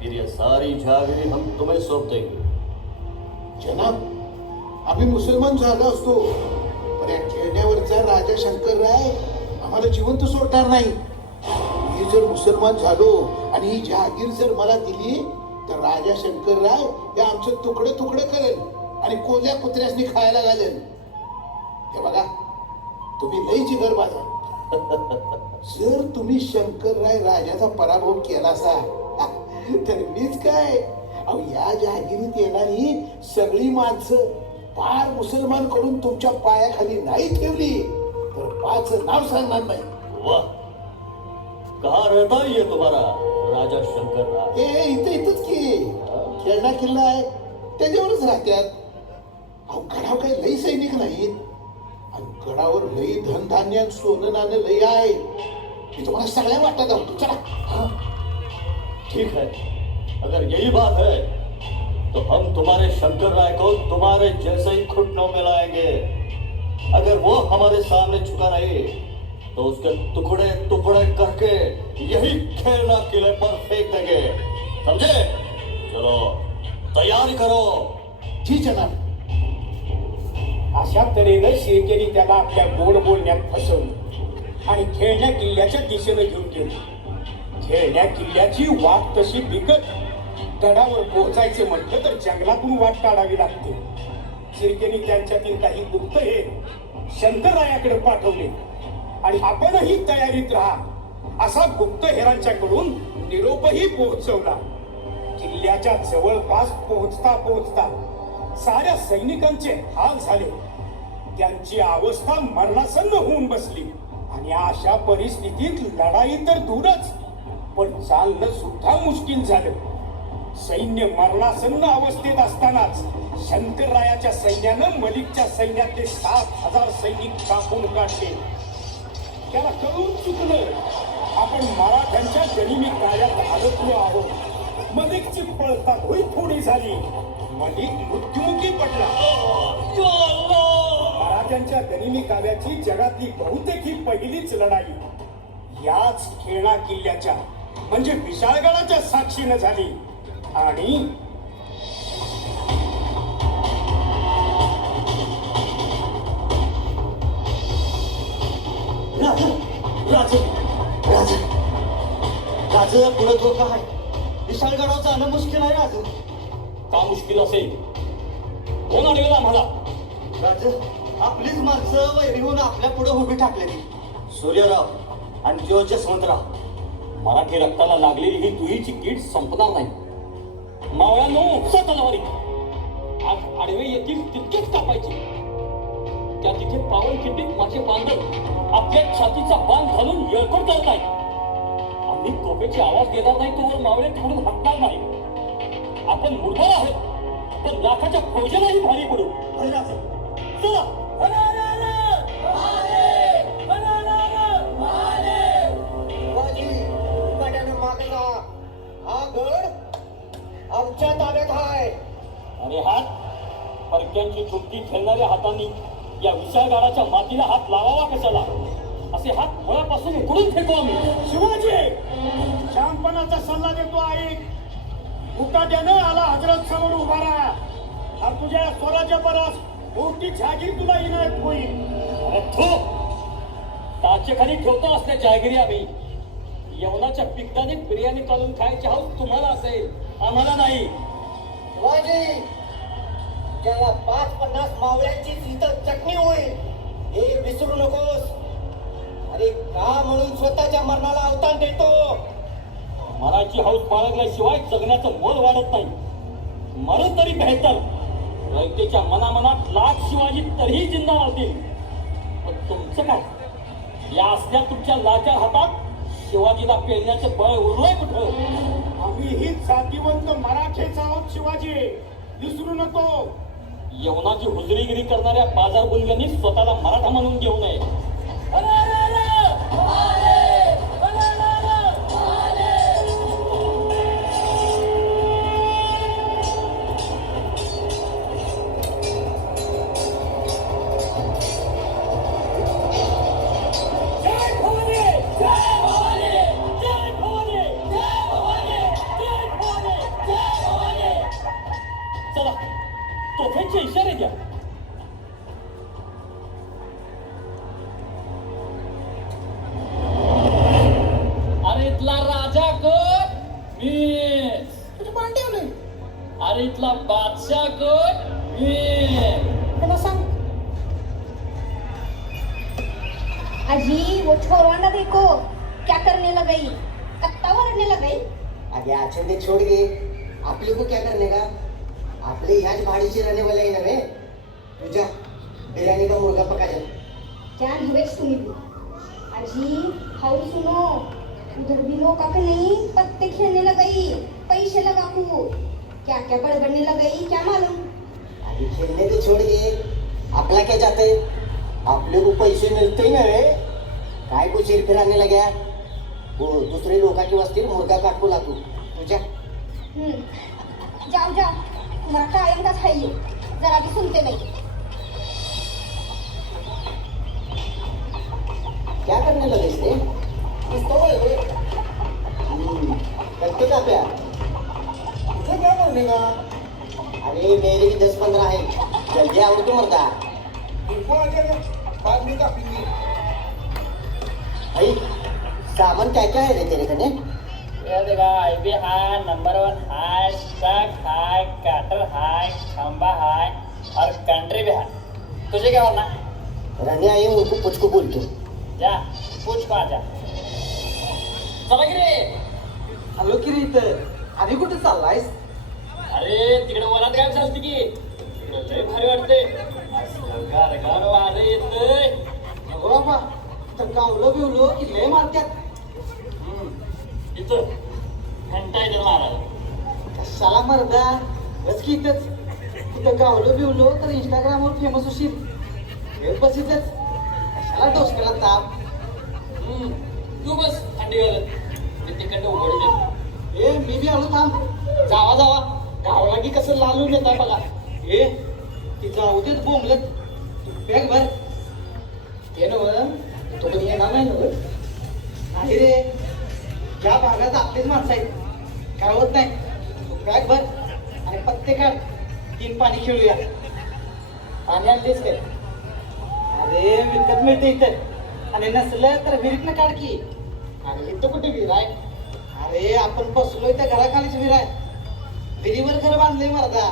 फिर ये सारी जागीर हम तुम्हें सौंप देंगे। जनाब आम्ही मुसलमान झालो असतो पण या खेळण्यावरचा राजा शंकरराय आम्हाला जिवंत सोडणार नाही. मी जर मुसलमान झालो आणि ही जहागीर जर मला दिली तर राजा शंकरराय हे आमचे तुकडे तुकडे करेल आणि कोल्या कुत्र्यासनी खायला घालेल. हे बघा तुम्ही लई जिगर बाजा जर तुम्ही शंकरराय राजाचा पराभव केला असा तर मीच काय? अहो या जहागिरीत येणारी सगळी माणसं पार मुसलमानकडून तुमच्या पायाखाली नाही ठेवली तर पाच नाव सांगणार नाही. वाह कहाँ रहता ये तुम्हारा राजा शंकर हे इथं इथंच की. खेळणा किल्ला आहे. त्याच्यावरच राहत्यात. अहो गडाव काही लई सैनिक नाहीत. आणि गडावर लई धनधान्य सोनं नाणं लई आहे. मी तुम्हाला सगळ्या वाटत जाऊ चला. हा. ठीक है। अगर यही बात है तो हम तुम्हारे शंकर राय को तुम्हारे जैसे ही घुटनों में लाएँगे। अगर वो हमारे सामने झुका नहीं तो उसके टुकड़े टुकड़े करके यही खेलना किले पर फेंक देंगे। समझे? चलो, तैयारी करो। जी जनाब। अशा तऱ्हेनं शेळकेने त्याला आपल्या गोड बोलण्यात फसवलं आणि खेळण्या किल्ल्याच्या दिशेनं घेऊन गेले खेळण्या किल्ल्याची वाट तशी बिकट. गडावर पोहोचायचे म्हटलं तर जंगलातून वाट काढावी लागते. शिर्केने त्यांच्यातील काही गुप्त हे शंकररायाकडे पाठवले. आणि आपणही तयारीत राहा. असा गुप्तहेरांच्याकडून निरोपही पोहोचवला. किल्ल्याच्या जवळपास पोहोचता पोहोचता साऱ्या सैनिकांचे हाल झाले. त्यांची अवस्था मरणासन्न होऊन बसली. आणि अशा परिस्थितीत लढाई तर दूरच. पण चालणं सुद्धा मुश्किल झालं. सैन्य मरणासन्न अवस्थेत असतानाच शंकररायाच्या सैन्यानं मलिकच्या सैन्यातले सात हजार सैनिक कापून काढले. त्याला कळून चुकलं. आपण मराठ्यांच्या गरिबी कार्यात अडकलो आहोत. मलिकची पळता होई थोडी झाली. मलिक मृत्युमुखी पडला. मराठ्यांच्या गनिमी काव्याची जगातली बहुतेक ही पहिलीच लढाई. याच खेळा किल्ल्याच्या म्हणजे विशाळगडाच्या साक्षीनं झाली. आणि राज राज राज. राज पुढे धोका आहे विशाळगडावर जाणं मुश्किल आहे राज. का मुश्किल असेल? कोण अडवेल आम्हाला? राज आपलीच माणसं वैरी होऊन आपल्या पुढे उभी टाकलेली सूर्यराव आणि जो जसवंतराव मराठी रक्ताला लागलेली ही दुहीची कीड संपणार नाही. मावळ्यांनो उपसा तलवारी आज आडवे येतील तितकेच कापायचे. त्या तिथे पावन खिंडीत माझे बांधव आपल्या छातीचा बांध घालून येळकोट करत आहेत. आम्ही तोफेची आवाज देणार नाही तोवर मावळे तिकडून हटणार नाही. आपण मुरबाळ आहोत पण लाखाच्या फौजेलाही भारी पडू. चला. या विशाळ गाडाच्या मातीला हात लावावा कशाला? असे हात मुळापासून उकडून फेकू आम्ही. शिवाजी शहाणपणाचा सल्ला देतो आई. मुकाट्यानं आला हजरत समोर उभा राहा. हा तुझ्या स्वराच्या परस मोठी झागी तुला इनायत होईल. अरे थो. ताचे खाली ठेवतो असल्या जहागिरी आम्ही. यवनाच्या पिकताने बिर्याणी काढून खायची हौस तुम्हाला असेल. आम्हाला नाही. बाजी त्याला पाच पन्नास मावळ्यांची इथं चटणी होईल हे विसरू नकोस. अरे का म्हणून स्वतःच्या मरणाला अवतार देतो? मराठी हौस बाळगल्याशिवाय जगण्याचं मोल वाढत नाही. मरण तरी बेहतर. रयतेच्या मनामनात लाख शिवाजी तरीही जिंदा राहतील. पण तुमचं काय? या असल्या तुमच्या लाच्या हातात शिवाजीला पेरण्याचं बळ उरलंय कुठं? आम्ही हीच जातीवंत मराठेच आहोत शिवाजी. विसरू नको. यवनाची हुजरीगिरी करणाऱ्या बाजारबुंद्यांनी स्वतःला मराठा म्हणून घेऊ नये. मला सांग अजी वो छोरवाना देखो क्या करने लगाई कत्ता वरने लग गई अगे छोड़ गए आपले को क्या करने का आपले ह्याच भाडीचे रहने वाले आहे नव्हे तुझ्या. बिर्याणी का मुर्गा क्या नवेश तुम्ही अजी हाउ सुनो उधर भी लोग का नहीं पत्ते खेलने लगाई पैसे लगा को क्या क्या बड़बड़ने लग गई क्या मालूम? अभी खेलने तो छोड़ गए आपला क्या जाते आपले को पैसे मिळते ना रे? काय को सिर फिराने लग्या हो दुसरे लोकांची वस्ती मुर्गा काटको लागतो तुझ्या? हम्म, जाओ जाओ तुम्हारा कायम का खाइए जरा भी सुनते नहीं. क्या करने लगे रे? इसको बोल रे का काय का अरे मेरे भी दस पंद्रह है जल्दी आवड़ तो मरदा. बाद में कापी भाई सामान क्या क्या है रे तेरे कने देखा हाय नंबर वन हाय स्टक हाय कटर हाय खंबा हाय और कंट्री भी हाय. तुझे क्या होना रहने आई हूँ उनको पुचको बोलतो. जा पूछ को आजा चला की रे. आलो की रे इथं. आणि कुठे चाललायस? अरे तिकडे वरात गायब झालती की. तिकडे लय भारी वाटते गार गार वारं येतंय. अगो बाबा तर गावलो बिवलो की लय मारत्यात. इथं घंटा इथं मारायला. कशाला मरदा बस की इथंच. कुठं गावलो बिवलो तर इंस्टाग्रामवर फेमस होशील. हे बस इथंच कशाला डोसक्याला ताप? तू बस थंडी घालत. मी तिकडनं उघडते ए मी बी आलो थांब. जावा जावा. गावला की कसं लालून येत बघा. ए ती जाऊ देत बोंबलत. बॅग भर. ते नव तो कधी येणार नाही नव. नाही रे. या भागात आपलीच माणसं आहेत. काय होत नाही. बॅग भर. आणि पत्ते काढ. तीन पाणी खेळूया. पाणी आणलीच काय? अरे विकत मिळते इथं. आणि नसलं तर विहिरीतनं काढ की. अरे इथं कुठे विहीर आहे अरे आपण बसलोय त्या घराखालीच विराय आहे विहिरीवर घर बांधले मर्दा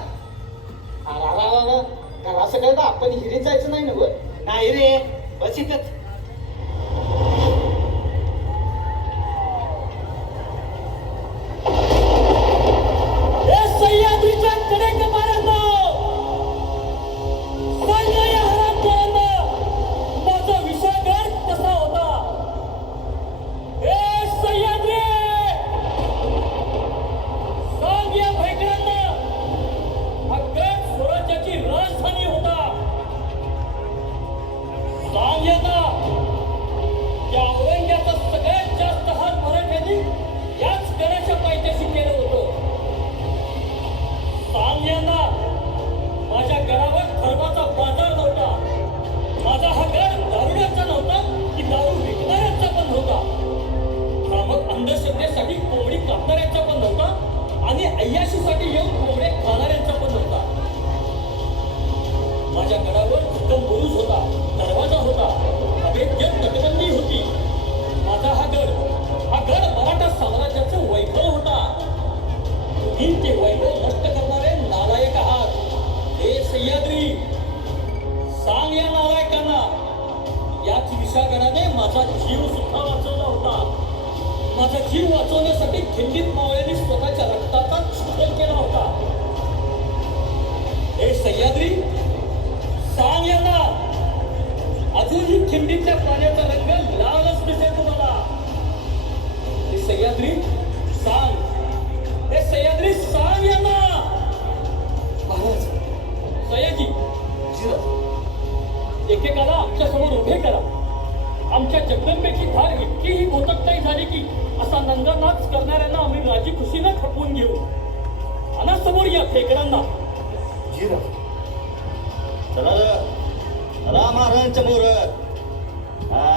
अरा घरा सगळं आपण हिरी जायचं नाही ना नाही रे बस इथंच. अंधश्रद्धेसाठी कोंबडी कापणाऱ्यांचा पण नव्हता आणि अय्याशीसाठी येऊन कोंबडे खाणाऱ्यांचा पण नव्हता. माझ्या गडावर उत्तम बुरुज होता दरवाजा होता अभेद्य तटबंदी होती. माझा हा गड हा गड मराठा साम्राज्याचं वैभव होता. तुम्ही ते वैभव नष्ट करणारे नालायक आहात. हे सह्याद्री सांग या नालायकांना. याच विषागणाने माझा जीव माझा जीव वाचवण्यासाठी खिंडीत मावळ्यांनी स्वतःच्या रक्ताचा स्फोट केला होता. हे सह्याद्री सांग यांना. अजूनही खिंडीतल्या पाण्याचा रंग लालच दिसेल तुम्हाला. हे सह्याद्री सांग. हे सह्याद्री सांग यांना. महाराज सयाजी एकेकाला आमच्यासमोर उभे करा. आमच्या जगदंबेची धार इतकीही घोतक नाही झाली की असा नंदनाच करणाऱ्यांना आम्ही राजी खुशीनं खपवून घेऊ. अनासमोर या फेकरांना चला रे. चला महाराजांच्या मोर हा.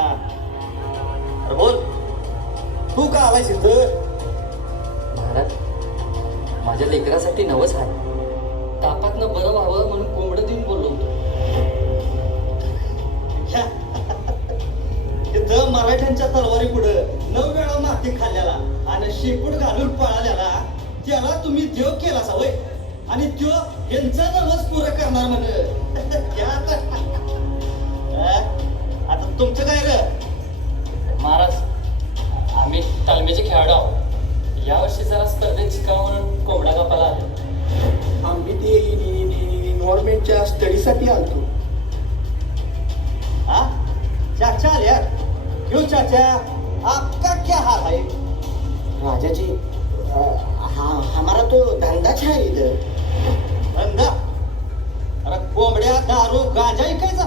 अरे बोल. तू का आलायस इथं? महाराज माझ्या लेकरासाठी नवस आहे. तापातनं बरं व्हावं म्हणून कोंबडं देऊन बोललो होतो. मराठ्यांच्या तलवारी पुढं नऊ वेळा माती खाल्ल्याला आणि शेपूट घालून पळाल्याला त्याला तुम्ही देव केला सवय आणि त्यो यांचा नवस पुरं करणार म्हण. आता तुमचं काय र? महाराज आम्ही तालमीचे खेळाडू आहोत. यावर्षी जरा स्पर्धेत शिकावं म्हणून कोंबडा कापायला आलो. आम्ही ते इन्व्हॉल्वमेंटच्या स्टडीसाठी आलतो. चाचा आपका क्या हाल है राजाजी हा हमारा तो धंधा है इधर. धंदा? अरे कोंबड्या दारू गांजा ऐकायचा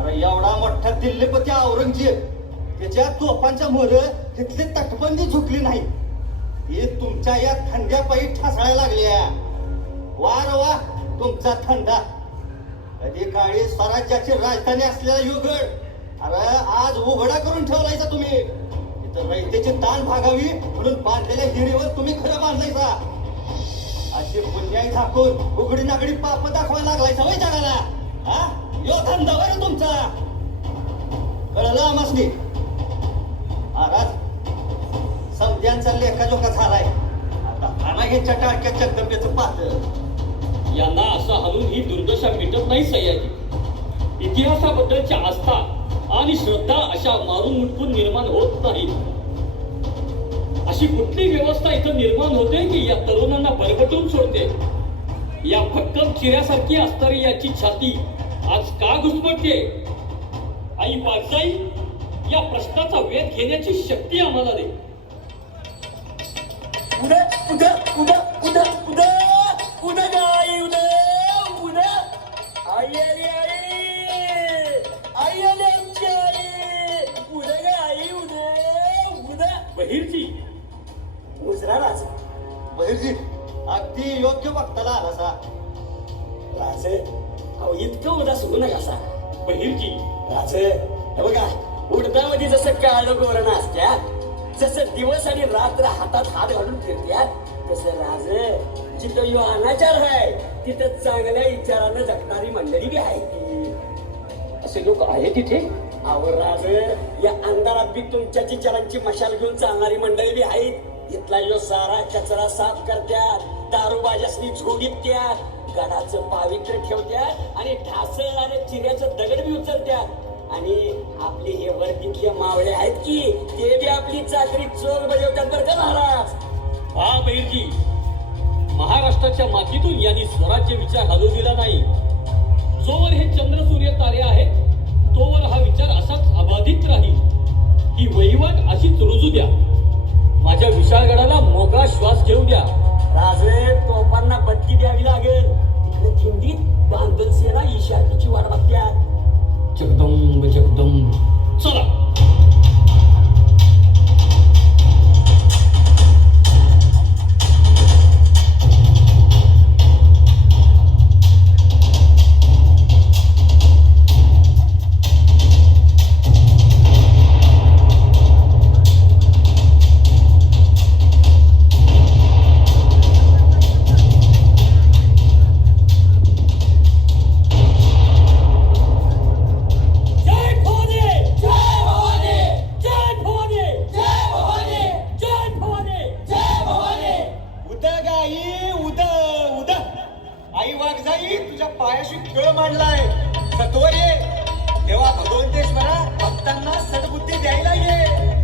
अरे एवढा मोठा दिल्लीपती औरंगजेब त्याच्या तोफांच्या मोर तिथली तटबंदी झुकली नाही. हे तुमच्या या थंड्या ठसळायला लागल्या. वार वा तुमचा थंडा. कधी काळी स्वराज्याची राजधानी असलेला युगड अरे आज उघडा करून ठेवलायचा तुम्ही. इथं रयतेची ताण भागावी म्हणून बांधलेल्या हिरीवर तुम्ही खरं बांधलायचा अशी पुण्याई झाकून उघडी नागडी पाप दाखवायला लागलायचा वय जगाला. हा? यो धंदा बरं तुमचा. कळलं आमासनी महाराज समध्यांचा लेखाजोखा झालाय. आता हाना हे चटाक्या चकदंबेचं पाहत. यांना असं हलून ही दुर्दशा मिटत नाही सह्याजी इतिहासाबद्दलची आस्था आणि श्रद्धा अशा मारून मुटकून निर्माण होत नाही अशी कुठली व्यवस्था इथं निर्माण होते की या तरुणांना बरकटून सोडते? या फक्कम चिऱ्यासारखी असणारी याची छाती आज का घुसमटते? आई वागजाई या प्रश्नाचा वेध घेण्याची शक्ती आम्हाला दे. उद्या उद्या उद्या उद्या उद्या उद्या गाई उद्या उद्या. आई आई. आई आई बहिरजी. उजरा राज बहिरजी अगदी योग्य वक्ताला आला सा. राज अहो इतकं उद्या सुरू नका असा बहिरजी. राज हे बघा उडदामध्ये जसं काळं गोरण असत्यात जसं दिवस आणि रात्र हातात हात घालून फिरत्यात तसं राज जिथं यो अनाचार आहे तिथं चांगल्या विचारानं जगणारी मंडळी बी आहे असे लोक आहेत तिथे आवराज या अंधारात बी तुमच्या चिचारांची मशाल घेऊन चालणारी मंडळी बी आहेत. इथला यो सारा कचरा साफ करत्यात. दारूबाजासनी झोडित्यात गडाचं पावित्र्य ठेवत्यात आणि ढासळ आणि चिऱ्याचं दगड बी उचलत्यात. आणि आपले हे वर्गीतले मावळे आहेत की ते बी आपली चाकरी चोर बजावतात बरं का महाराज? हा बहिरजी महाराष्ट्राच्या मातीतून यांनी स्वराज्य विचार हलवू दिला नाही. जोवर हे चंद्र सूर्य तारे आहेत. ही वहिवाट अशीच रुजू द्या. माझ्या विशाळगडाला मोकळा श्वास घेऊ द्या. राजे तोफांना बत्ती द्यावी लागेल. तिकडे खिंडीत बांधन सेना इशारतीची वाट बघत्यात जगदंब जगदंब. चला. आई तुझ्या पायाशी खेळ मांडलाय. सत्वर ये तेव्हा भगवंतेश्वरा भक्तांना सद्बुद्धी द्यायला ये.